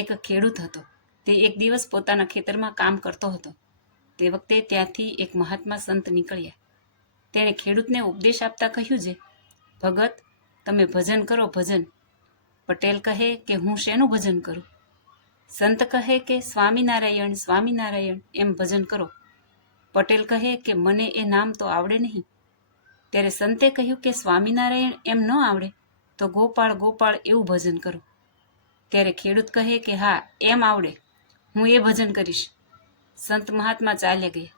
એક ખેડૂત હતો. તે એક દિવસ પોતાના ખેતરમાં કામ કરતો હતો. તે વખતે ત્યાંથી એક મહાત્મા સંત નીકળ્યા. તેણે ખેડૂતને ઉપદેશ આપતા કહ્યું છે, ભગત, તમે ભજન કરો ભજન. પટેલ કહે કે હું શેનું ભજન કરું? સંત કહે કે સ્વામિનારાયણ સ્વામિનારાયણ એમ ભજન કરો. પટેલ કહે કે મને એ નામ તો આવડે નહીં. ત્યારે સંતે કહ્યું કે સ્વામિનારાયણ એમ ન આવડે તો ગોપાળ ગોપાળ એવું ભજન કરો. ત્યારે ખેડૂત કહે કે હા, એમ આવડે, હું એ ભજન કરીશ. સંત મહાત્મા ચાલ્યા ગયા.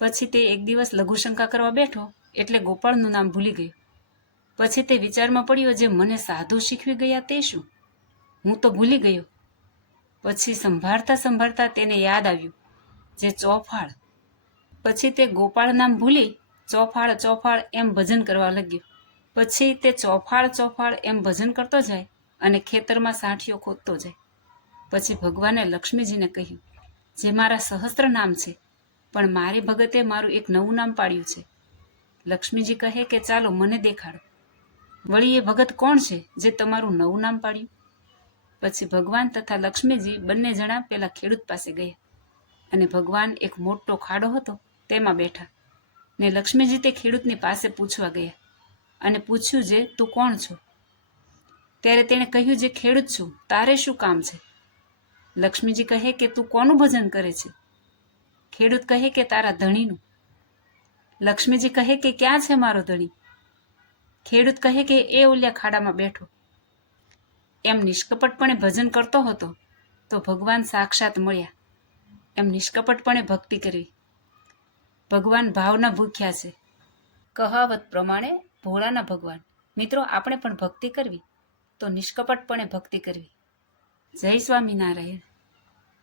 પછી તે એક દિવસ લઘુશંકા કરવા બેઠો એટલે ગોપાળનું નામ ભૂલી ગયો. પછી તે વિચારમાં પડ્યો, જે મને સાધુ શીખવી ગયા તે શું? હું તો ભૂલી ગયો. પછી સંભાળતા સંભાળતા તેને યાદ આવ્યું, જે ચોફાળ. પછી તે ગોપાળ નામ ભૂલી ચોફાળ ચોફાળ એમ ભજન કરવા લાગ્યો. પછી તે ચોફાળ ચોફાળ એમ ભજન કરતો જાય અને ખેતરમાં સાંઠીઓ ખોદતો જાય. પછી ભગવાને લક્ષ્મીજીને કહ્યું, જે મારા સહસ્ત્ર નામ છે, પણ મારી ભગતે મારું એક નવું નામ પાડ્યું છે. લક્ષ્મીજી કહે કે ચાલો મને દેખાડો. વળી એ ભગત કોણ છે જે તમારું નવું નામ પાડ્યું? પછી ભગવાન તથા લક્ષ્મીજી બંને જણા પેલા ખેડૂત પાસે ગયા અને ભગવાન એક મોટો ખાડો હતો તેમાં બેઠા ને લક્ષ્મીજી તે ખેડૂતની પાસે પૂછવા ગયા અને પૂછ્યું, જે તું કોણ છો? ત્યારે તેણે કહ્યું, જે ખેડૂત છું, તારે શું કામ છે? લક્ષ્મીજી કહે કે તું કોનું ભજન કરે છે? ખેડૂત કહે કે તારા ધણીનું. લક્ષ્મીજી કહે કે ક્યાં છે મારો ધણી? ખેડૂત કહે કે એ ઓલ્યા ખાડામાં બેઠો. એમ નિષ્કપટપણે ભજન કરતો હતો તો ભગવાન સાક્ષાત મળ્યા. એમ નિષ્કપટપણે ભક્તિ કરવી. ભગવાન ભાવના ભૂખ્યા છે. કહાવત પ્રમાણે ભોળાના ભગવાન. મિત્રો, આપણે પણ ભક્તિ કરવી તો નિષ્કપટપણે ભક્તિ કરવી. જય સ્વામિનારાયણ.